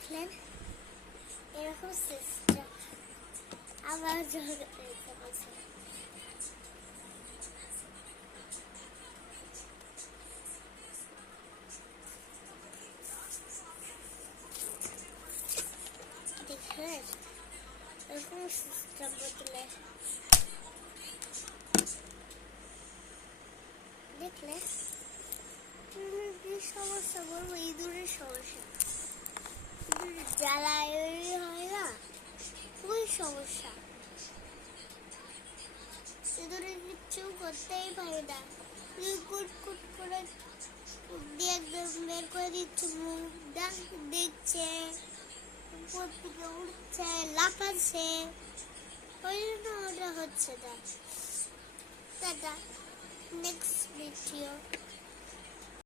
দেখলেন এরকম সিস্টেম আবার রেখে বলছে দেখলেন এরকম সিস্টেম বদলে দেখলে কি সমস্যা বলবো ইঁদুরের সমস্যা জ্বালায় হয় না খুবই সমস্যা ইঁদুরের কিচ্ছু করতেই পারে না কুট কুট করে দিয়ে একদম বের করে দিচ্ছে মুখ দেখছে উপর থেকে উঠছে লাফাচ্ছে ওই জন্য ওটা হচ্ছে না টাটা নেক্সট ভিডিও